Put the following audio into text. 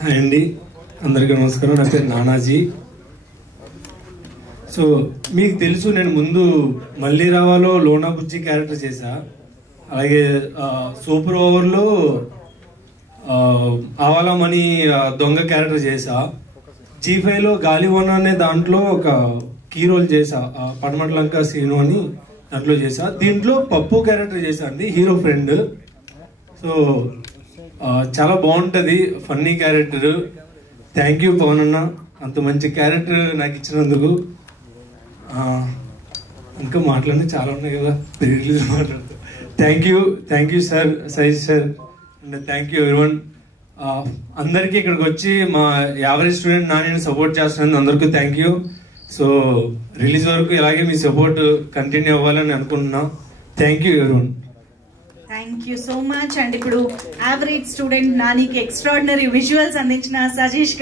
Hi అండి, అందరికీ నమస్కారం. నా పేరు నానాజీ. సో మీకు తెలుసు, నేను ముందు మళ్ళీ రావాలో లోనా బుజ్జి క్యారెక్టర్ చేశా. అలాగే సూపర్ ఓవర్లో ఆవాలమని దొంగ క్యారెక్టర్ చేశా. G5లో గాలివన్ అనే దాంట్లో ఒక కీ రోల్ చేశా, పడమట్లంక సీను అని దాంట్లో చేశా. దీంట్లో పప్పు క్యారెక్టర్ చేశా అండి, హీరో ఫ్రెండ్. సో చాలా బాగుంటుంది, funny character. Thank you Pawan అన్న, అంత మంచి క్యారెక్టర్ నాకు ఇచ్చినందుకు. ఇంకా మాట్లాడితే చాలా ఉన్నాయి కదా, రిలీజ్ మాట్లాడుతూ. Thank you sir, size sir, and thank you everyone. అందరికీ ఇక్కడికి వచ్చి మా యావరేజ్ స్టూడెంట్ నాని సపోర్ట్ చేస్తున్నందుకు అందరికీ థ్యాంక్ యూ. సో రిలీజ్ వరకు ఇలాగే మీ సపోర్ట్ కంటిన్యూ అవ్వాలని అనుకుంటున్నా. Thank you everyone. Thank you so much. And ఇప్పుడు యావరేజ్ స్టూడెంట్ నానికి ఎక్స్ట్రాడినరీ విజువల్స్ అందించిన సజీష్